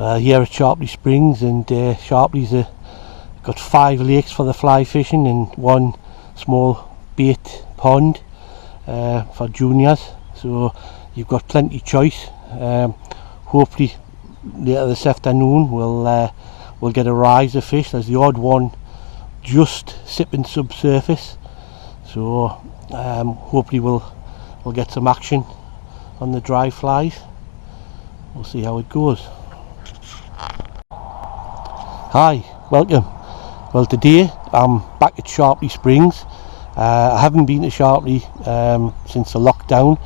Here at Sharpley Springs, and Sharpley's got 5 lakes for the fly fishing and 1 small bait pond for juniors, so you've got plenty choice. Hopefully later this afternoon we'll get a rise of fish. There's the odd one just sipping subsurface, so hopefully we'll get some action on the dry flies. We'll see how it goes. Hi, welcome. Well, today I'm back at Sharpley Springs. I haven't been to Sharpley since the lockdown,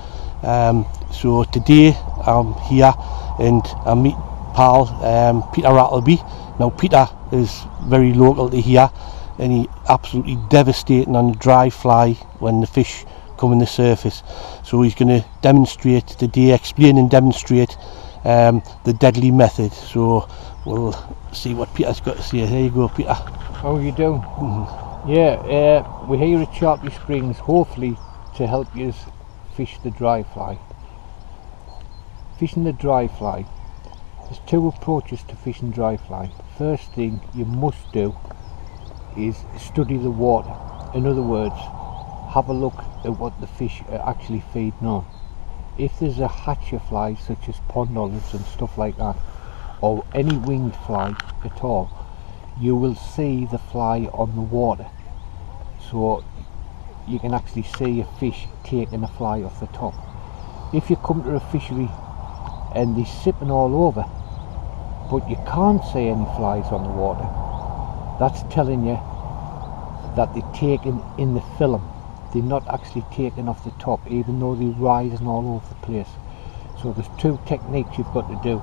so today I'm here and I meet pal Peter Appleby. Now Peter is very local to here and he absolutely devastating on the dry fly when the fish come in the surface. So he's going to demonstrate today, explain and demonstrate the deadly method. So we'll see what Peter's got to say. There you go, Peter. How are you doing? Yeah, we're here at Sharpley Springs, hopefully to help you fish the dry fly. Fishing the dry fly, there's 2 approaches to fishing dry fly. First thing you must do is study the water. In other words, have a look at what the fish are actually feeding on. If there's a hatch of flies such as pond olives and stuff like that, or any winged fly at all, you will see the fly on the water, so you can actually see a fish taking a fly off the top. If you come to a fishery and they're sipping all over but you can't see any flies on the water, that's telling you that they're taking in the film. They're not actually taking off the top, even though they're rising all over the place. So there's 2 techniques you've got to do.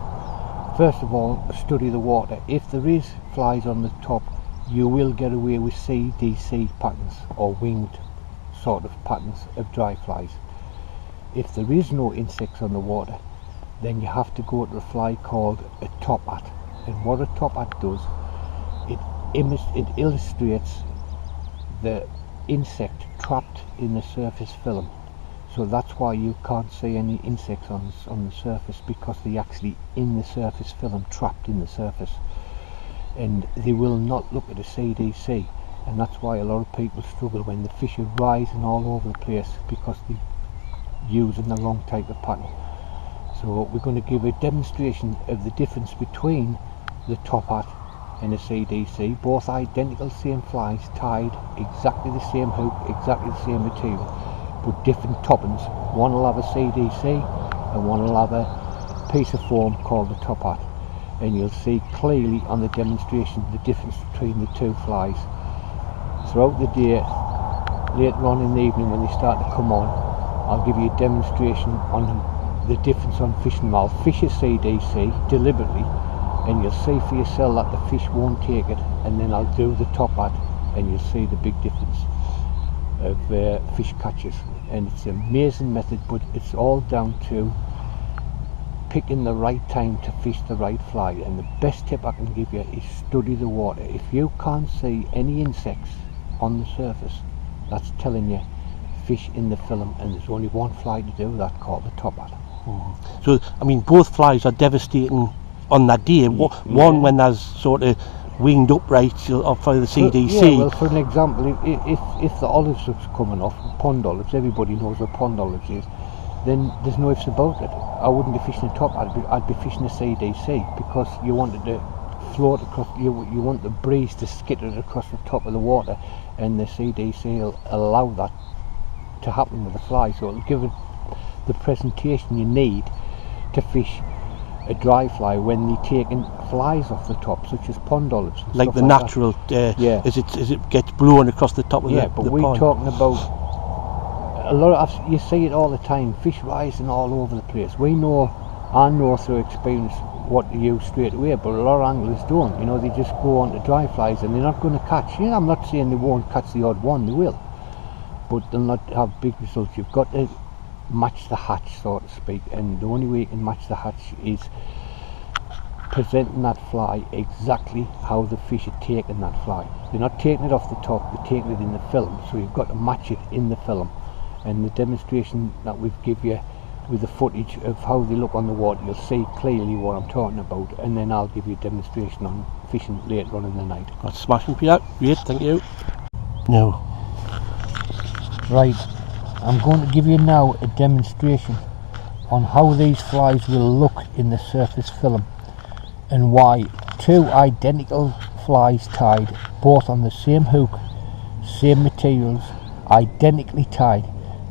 First of all, study the water. If there is flies on the top, you will get away with CDC patterns or winged sort of patterns of dry flies. If there is no insects on the water, then you have to go to a fly called a top hat. And what a top hat does, it illustrates the insect trapped in the surface film. So that's why you can't see any insects on the surface, because they're actually in the surface film, trapped in the surface. And they will not look at a CDC, and that's why a lot of people struggle when the fish are rising all over the place, because they're using the wrong type of pattern. So we're going to give a demonstration of the difference between the top hat and a CDC, both identical same flies, tied exactly the same hook, exactly the same material, but different toppings. One will have a CDC and one will have a piece of foam called the top hat, and you'll see clearly on the demonstration the difference between the 2 flies. Throughout the day, later on in the evening when they start to come on, I'll give you a demonstration on the difference on fishing them. I'll fish a CDC deliberately and you'll see for yourself that the fish won't take it, and then I'll do the top hat and you'll see the big difference of fish catches. And it's an amazing method, but it's all down to picking the right time to fish the right fly. And the best tip I can give you is study the water. If you can't see any insects on the surface, that's telling you fish in the film, and there's only one fly to do that, called the top hat. So I mean, both flies are devastating on that day. One when there's sort of winged upright for the CDC. Yeah, well, for an example, if the olives are coming off, pond olives, everybody knows what pond olives is, then there's no ifs about it. I wouldn't be fishing the top, I'd be fishing the CDC, because you wanted to float across, you want the breeze to skitter it across the top of the water, and the CDC will allow that to happen with the fly, so it'll give it the presentation you need to fish a dry fly when they're taking flies off the top, such as pond olives. Like the natural, yeah. As it gets blown across the top of the but we're pond. talking about a lot of, you see it all the time, fish rising all over the place. I know through experience what to use straight away, but a lot of anglers don't. You know, they just go on to dry flies and they're not going to catch. You know, I'm not saying they won't catch the odd one, they will, but they'll not have big results. You've got to match the hatch, so to speak, and the only way you can match the hatch is presenting that fly exactly how the fish are taking that fly. They're not taking it off the top, they're taking it in the film, so you've got to match it in the film. And the demonstration that we've give you with the footage of how they look on the water, you'll see clearly what I'm talking about, and then I'll give you a demonstration on fishing later on in the night. That's smashing, Peter. Great, thank you. No. Right, I'm going to give you now a demonstration on how these flies will look in the surface film, and why two identical flies tied, both on the same hook, same materials, identically tied.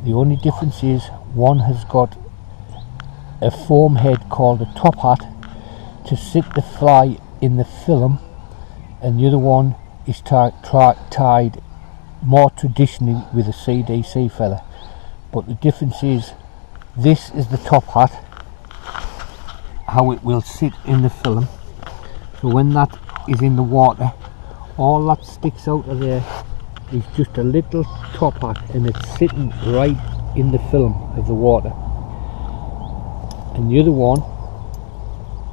The only difference is one has got a foam head called a top hat to sit the fly in the film, and the other one is tied more traditionally with a CDC feather. But the difference is, this is the top hat, how it will sit in the film. So when that is in the water, all that sticks out of there is just a little top hat, and it's sitting right in the film of the water. And the other one,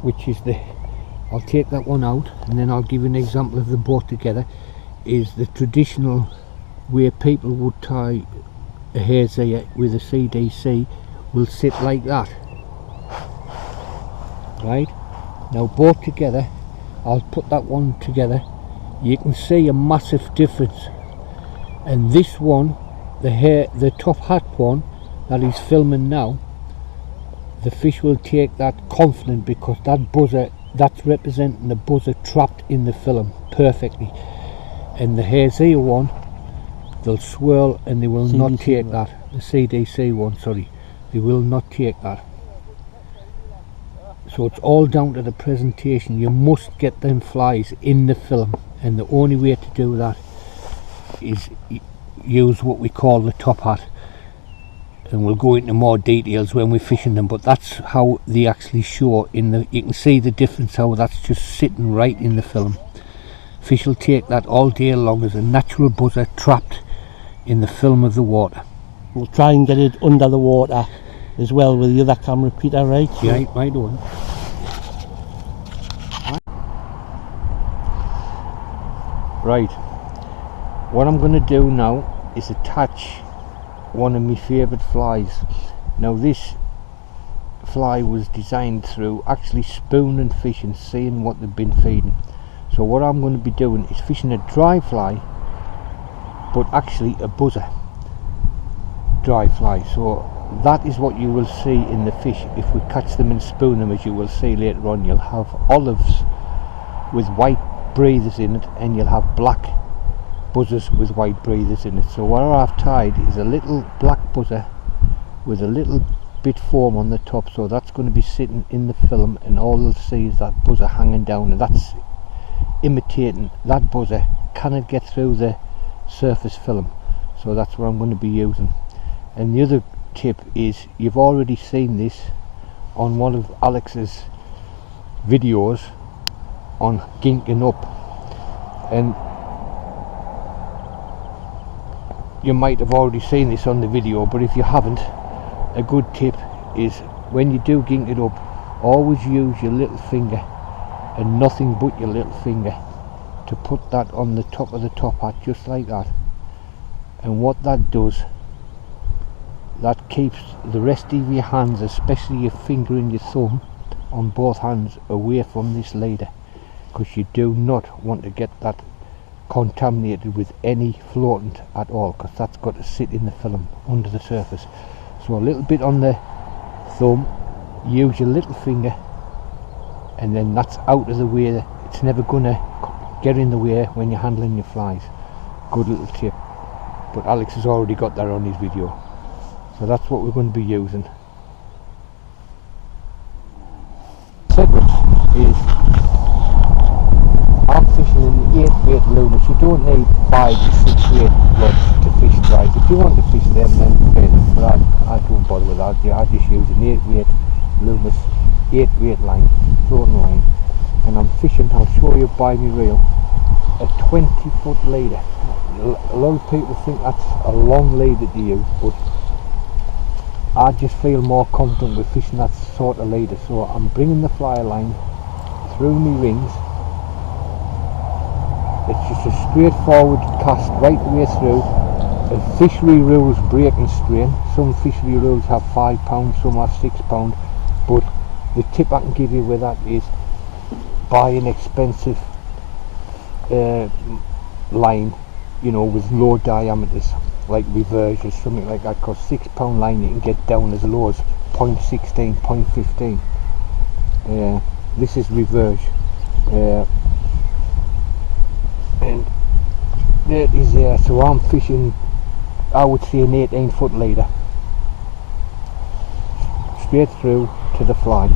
which is I'll take that one out and then I'll give you an example of them both together, is the traditional way people would tie a hare's ear with a CDC, will sit like that. Right, now both together, I'll put that one together, you can see a massive difference. And this one, the top hat one that he's filming now, the fish will take that confident, because that buzzer, that's representing the buzzer trapped in the film perfectly. And the hare's ear one, they'll swirl and they will not take that. The CDC one, sorry, they will not take that. So it's all down to the presentation. You must get them flies in the film, and the only way to do that is use what we call the top hat, and we'll go into more details when we're fishing them, but that's how they actually show in the, you can see the difference, how that's just sitting right in the film. Fish will take that all day long as a natural buzzer trapped in the film of the water. We'll try and get it under the water as well with the other camera, Peter, right? Yeah, right on. Right, what I'm going to do now is attach one of my favourite flies. Now this fly was designed through actually spooning fish and seeing what they've been feeding. So what I'm going to be doing is fishing a dry fly, but actually a buzzer dry fly. So that is what you will see in the fish if we catch them and spoon them, as you will see later on. You'll have olives with white breathers in it, and you'll have black buzzers with white breathers in it. So what I've tied is a little black buzzer with a little bit foam on the top, so that's going to be sitting in the film, and all they'll see is that buzzer hanging down, and that's imitating that buzzer cannot get through the surface film. So that's what I'm going to be using. And the other tip is, you've already seen this on one of Alex's videos on ginking up, and you might have already seen this on the video, but if you haven't, a good tip is, when you do gink it up, always use your little finger and nothing but your little finger to put that on the top of the top hat, just like that. And what that does, that keeps the rest of your hands, especially your finger and your thumb on both hands, away from this leader, because you do not want to get that contaminated with any floatant at all, because that's got to sit in the film under the surface. So a little bit on the thumb, use your little finger, and then that's out of the way. It's never going to get in the way when you're handling your flies. Good little tip, but Alex has already got that on his video. So that's what we're going to be using. Second is, I'm fishing in the 8-weight lunas. You don't need 5 to 6 weight rods to fish dries. If you want to fish them, then okay, but I don't bother with that. I just use an 8-weight lunas, 8-weight line, floating line, and I'm fishing, I'll show you by my reel, a 20-foot leader. A lot of people think that's a long leader to use, but I just feel more confident with fishing that sort of leader. So I'm bringing the fly line through my rings. It's just a straightforward cast right the way through, Fishery rules break and strain. Some fishery rules have £5, some have £6, but the tip I can give you with that is buy an expensive line, you know, with low diameters, like reverses, something like that, because £6 line you can get down as low as 0.16, 0.15. This is reverse, and that is there. So I'm fishing, I would say, an 18-foot leader straight through to the fly.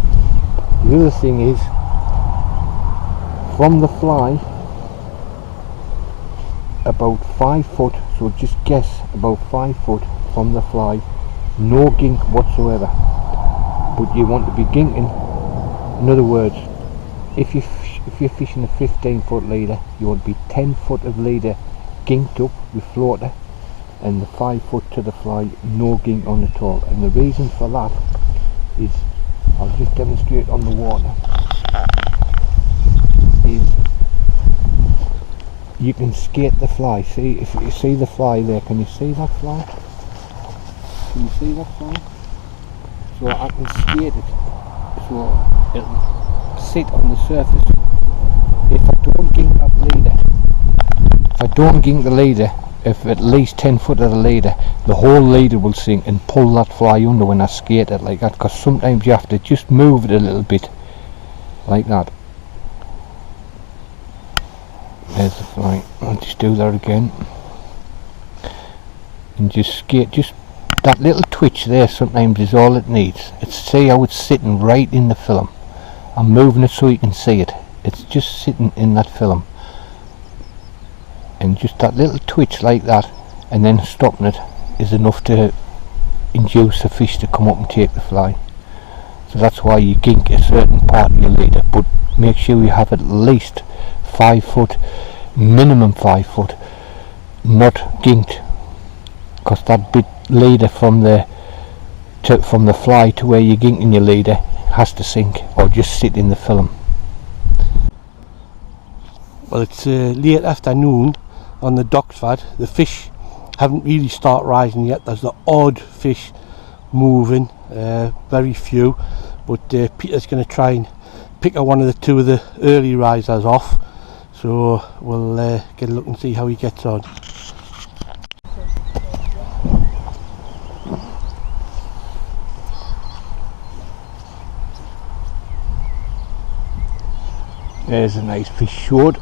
The other thing is, from the fly about 5 foot, so just guess about 5 foot from the fly, no gink whatsoever, but you want to be ginking. In other words, if you're fishing a 15-foot leader, you want to be 10 foot of leader ginked up with floater, and the 5 foot to the fly, no gink on at all. And the reason for that is, I'll just demonstrate on the water, is you can skate the fly. See, if you see the fly there, can you see that fly? Can you see that fly? So I can skate it, so it'll sit on the surface. If I don't gink that leader, if I don't gink the leader, if at least 10 foot of the leader, the whole leader will sink and pull that fly under when I skate it like that, because sometimes you have to just move it a little bit like that. There's the fly. I'll just do that again and just skate. Just that little twitch there sometimes is all it needs. See how it's sitting right in the film. I'm moving it so you can see it. It's just sitting in that film, and just that little twitch like that, and then stopping it is enough to induce a fish to come up and take the fly. So that's why you gink a certain part of your leader, but make sure you have at least 5 foot, minimum 5 foot, not ginked, because that bit leader from the fly to where you're ginking your leader has to sink or just sit in the film. Well, it's late afternoon on the Docksford. The fish haven't really started rising yet. There's the odd fish moving, very few, but Peter's going to try and pick one of the two of the early risers off, so we'll get a look and see how he gets on. There's a nice fish short.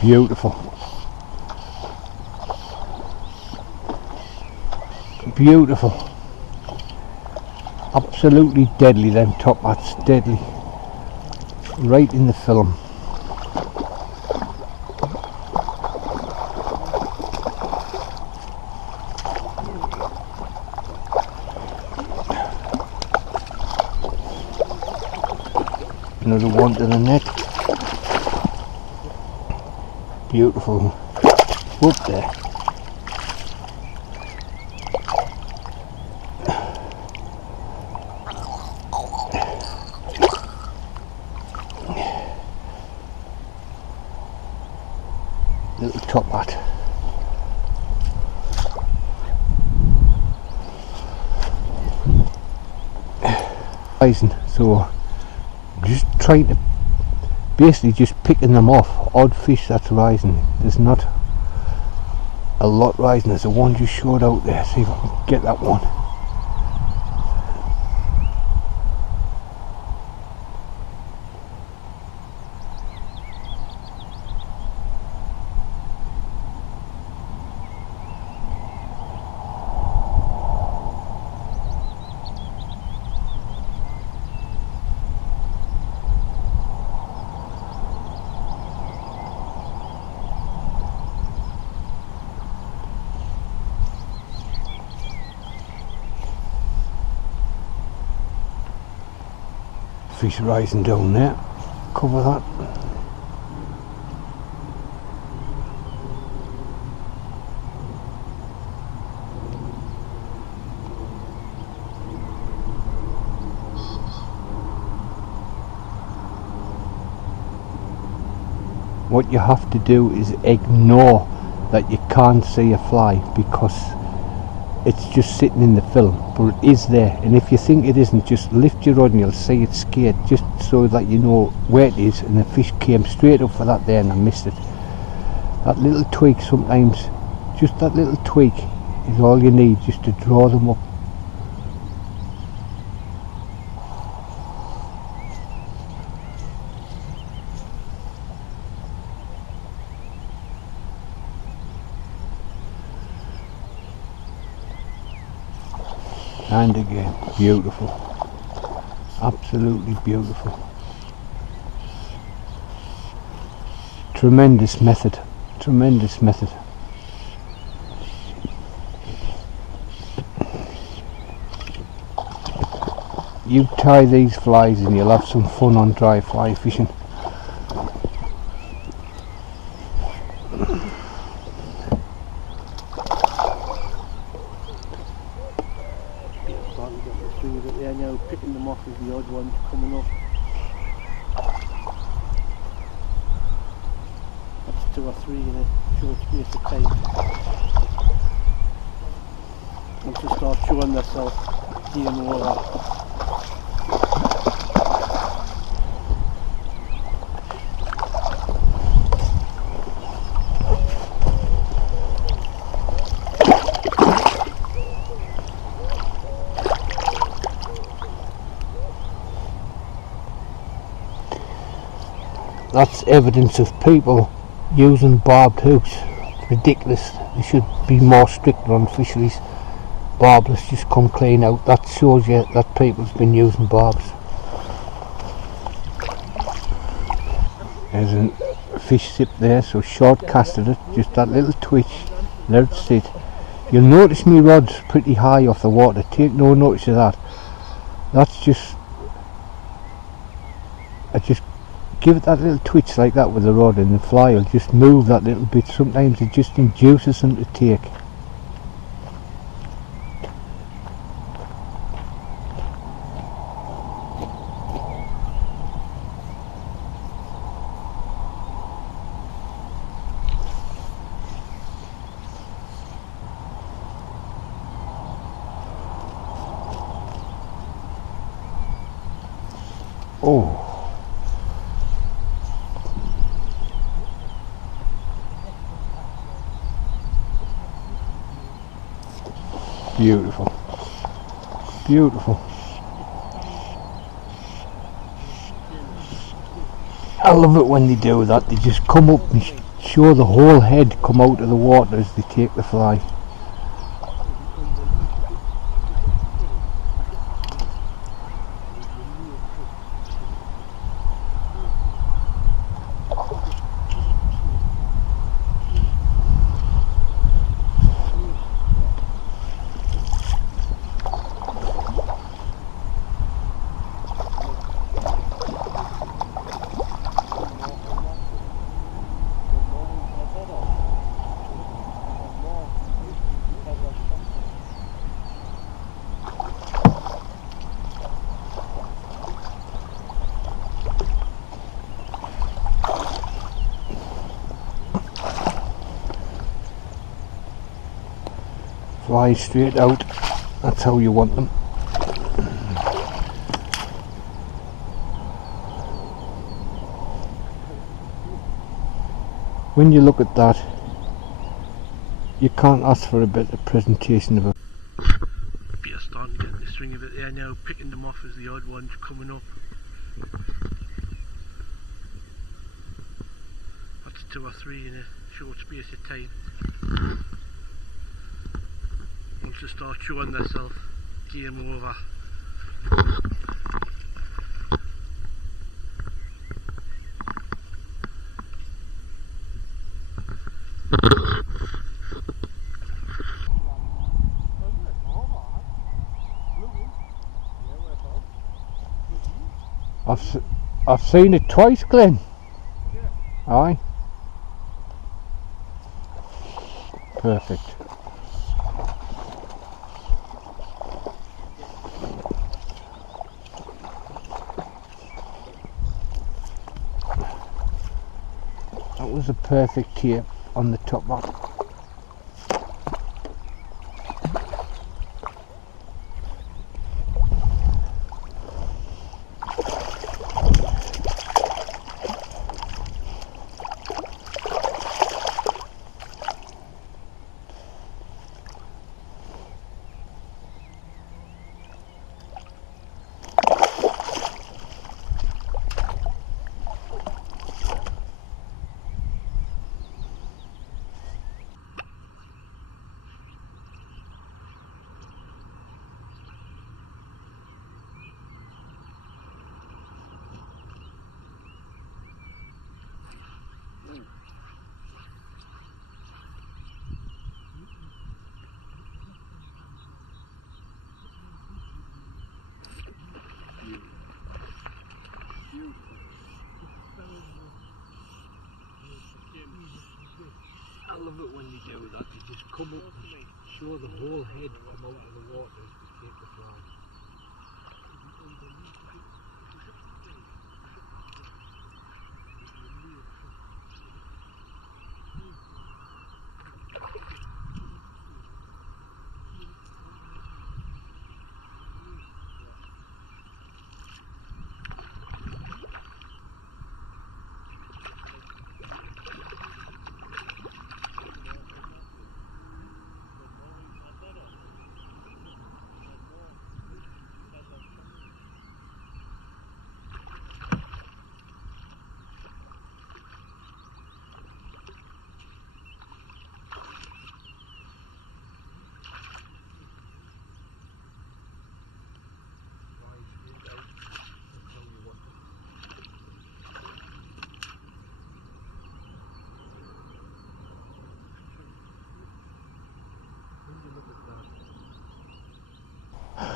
Beautiful. Beautiful. Absolutely deadly, them top hats, deadly. Right in the film. Another one to the net. Beautiful. Whoop there. Little top hat. Rising, so just trying to basically just picking them off, odd fish that's rising. There's not a lot rising. There's a one just short out there. See if I can get that one. Fish rising down there. cover that. What you have to do is ignore that you can't see a fly, because it's just sitting in the film, but it is there. And if you think it isn't, just lift your rod and you'll see it's scared, just so that you know where it is. And the fish came straight up for that there and I missed it. That little tweak sometimes, just that little tweak is all you need just to draw them up. And again, beautiful, absolutely beautiful. Tremendous method, tremendous method. You tie these flies and you'll have some fun on dry fly fishing. Now picking them off as the odd ones coming up. That's 2 or 3 in a short space of time. Once they start showing themselves, game over. That's evidence of people using barbed hooks. Ridiculous. They should be more strict on fisheries. Barbless just come clean out. That shows you that people's been using barbs. There's a fish sip there, so short casted it, just that little twitch, let it sit. You'll notice my rod's pretty high off the water, take no notice of that. That's just, I just give it that little twitch like that with the rod, and the fly will just move that little bit. Sometimes it just induces them to take. Oh. Beautiful, beautiful. I love it when they do that. They just come up and show the whole head come out of the water as they take the fly. Fly straight out, that's how you want them. When you look at that, you can't ask for a better presentation of a... You're starting to get the string of it there now, picking them off as the odd ones coming up. That's 2 or 3 in a short space of time. Once they start showing themselves, game over. I've seen it twice, Glenn. Aye. Perfect. That was a perfect tape on the top one. I love it when you do that, you just come up and show the whole head come out of the water as you take the fly.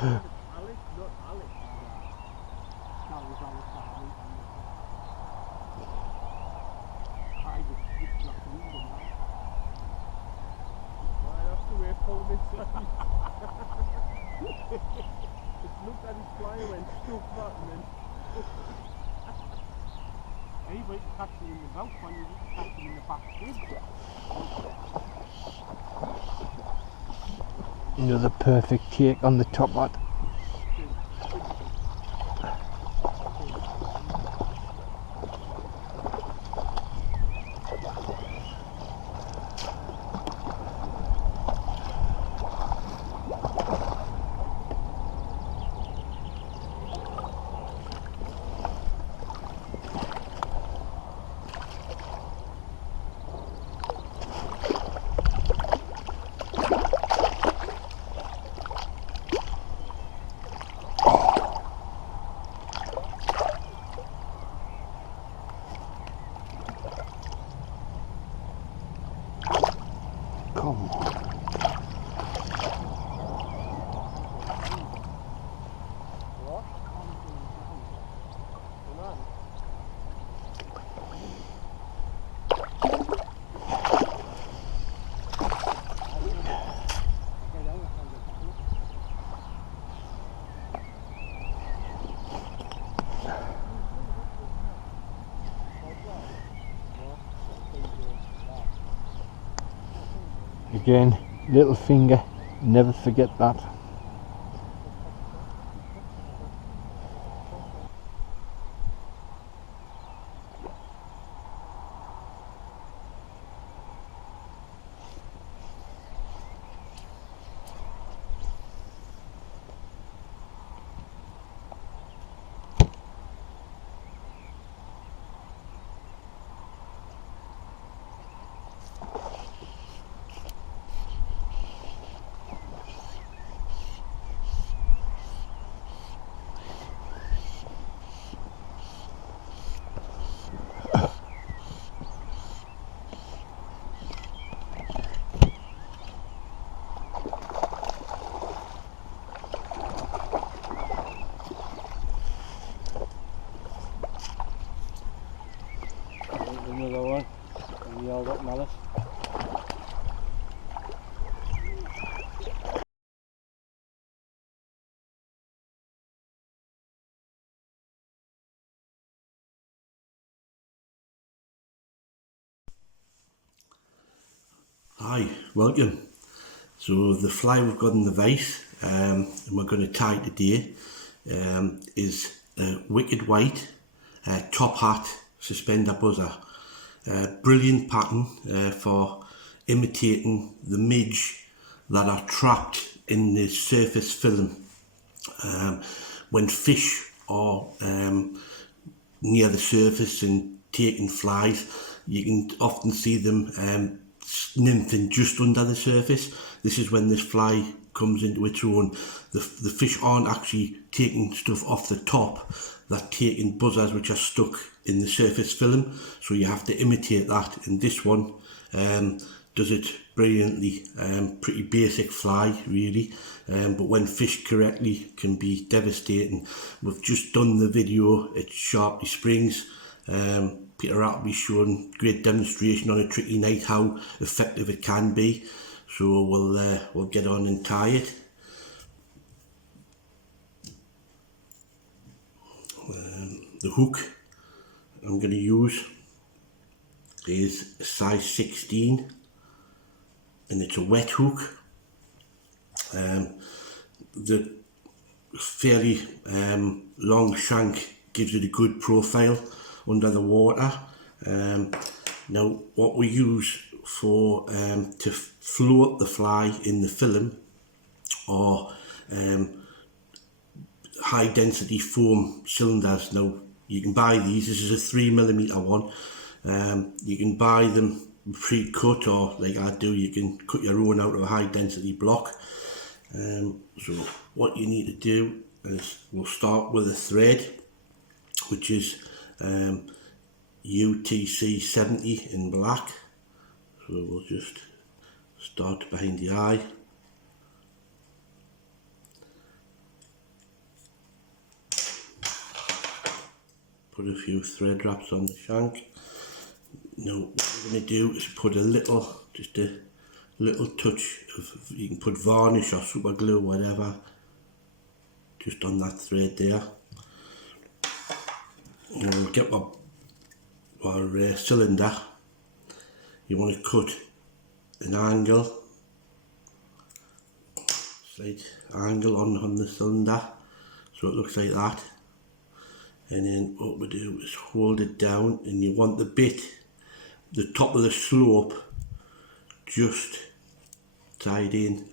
Alec, not Alec. That was Alec last week. I just it's not moving now. I have to wait 4 minutes. It looked at his flyer and stuck that and then he might catch him in the mouth when you catch him in the back rib. Another perfect take on the top one. Come on. Again, little finger, never forget that. Another one. And we all got mallet. Hi, welcome. So the fly we've got in the vise, and we're going to tie today, is a wicked white top hat suspender buzzer. Brilliant pattern for imitating the midge that are trapped in the surface film. When fish are near the surface and taking flies, you can often see them nymphing just under the surface. This is when this fly comes into its own. The fish aren't actually taking stuff off the top, they're taking buzzers which are stuck in the surface film, so you have to imitate that, and this one does it brilliantly. Pretty basic fly really, but when fished correctly can be devastating. We've just done the video at Sharpley Springs. Peter Appleby showing great demonstration on a tricky night how effective it can be, so we'll get on and tie it. The hook I'm going to use is a size 16 and it's a wet hook. The fairly long shank gives it a good profile under the water. Now what we use for to float the fly in the film are high density foam cylinders. Now you can buy these, this is a 3mm one. You can buy them pre-cut, or like I do, you can cut your own out of a high density block. So what you need to do is we'll start with a thread which is UTC 70 in black, so we'll just start behind the eye. Put a few thread wraps on the shank. Now what we're going to do is put just a little touch of, you can put varnish or super glue, whatever, just on that thread there. And we'll get our cylinder. You want to cut an angle, slight angle on the cylinder, so it looks like that. And then what we do is hold it down, and you want the bit, the top of the slope, just tied in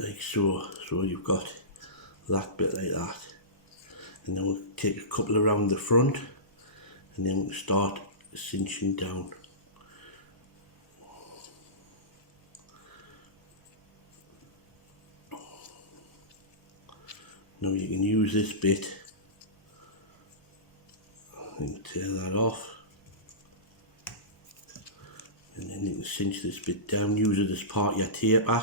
like so. So you've got that bit like that. And then we'll take a couple around the front, and then we'll start cinching down. Now you can use this bit and tear that off, and then you can cinch this bit down, use it as part of your taper.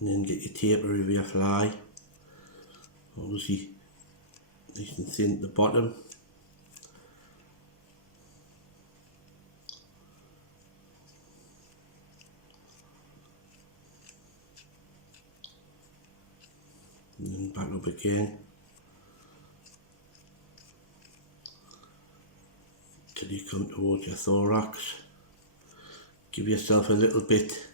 And then get your taper over your fly, obviously nice and thin at the bottom. And then back up again till you come towards your thorax. Give yourself a little bit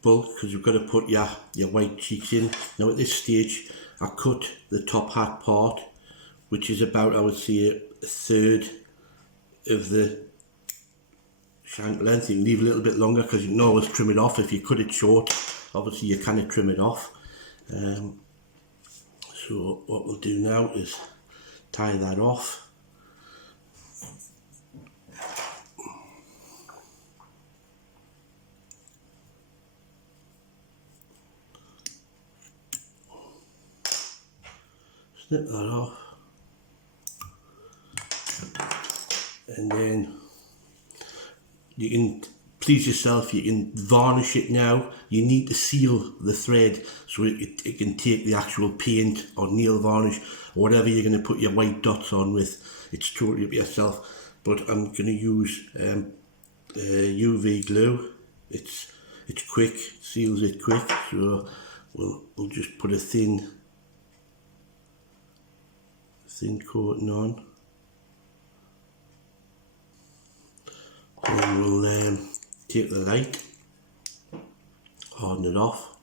bulk, because you've got to put your white cheeks in. Now at this stage I cut the top hat part, which is about, I would say, a third of the shank length. You can leave a little bit longer because you can always trim it off if you cut it short. Obviously you kind of trim it off. So what we'll do now is tie that off. Snip that off. and then you can please yourself, you can varnish it now. You need to seal the thread so it can take the actual paint or nail varnish or whatever you're going to put your white dots on with. It's totally up to yourself, but I'm going to use UV glue. It's quick, seals it quick, so we'll just put a thin coating on, and we'll take the light, harden it off,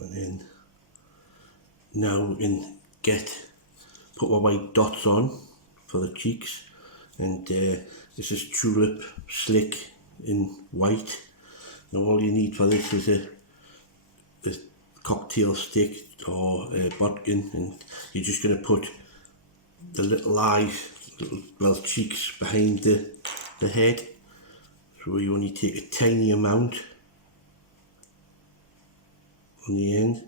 and then now we can put our white dots on for the cheeks, and this is Tulip Slick in white. Now all you need for this is a cocktail stick or a bodkin, and you're just going to put the little eyes, little cheeks behind the head. So you only take a tiny amount on the end,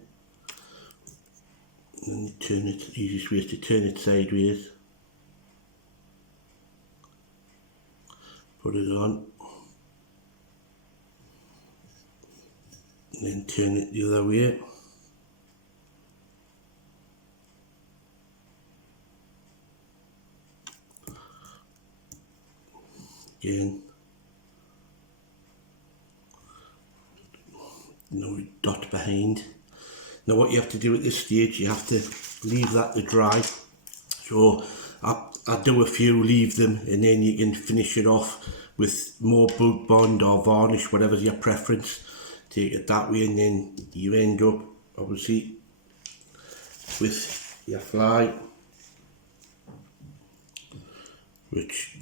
and then you turn it. The easiest way is to turn it sideways, put it on, and then turn it the other way. Again, now we dot behind. Now what you have to do at this stage, you have to leave that to dry. So I do a few, leave them, and then you can finish it off with more Bug Bond or varnish, whatever's your preference. Take it that way, and then you end up obviously with your fly, which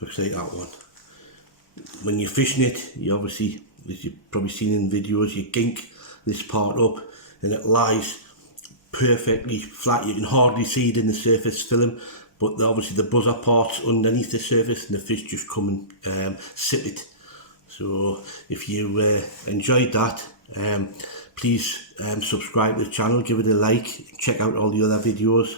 looks like that one. When you're fishing it, you obviously, as you've probably seen in videos, you kink this part up and it lies perfectly flat. You can hardly see it in the surface film, but obviously the buzzer part's underneath the surface and the fish just come and sip it. So if you enjoyed that, please subscribe to the channel, give it a like, check out all the other videos.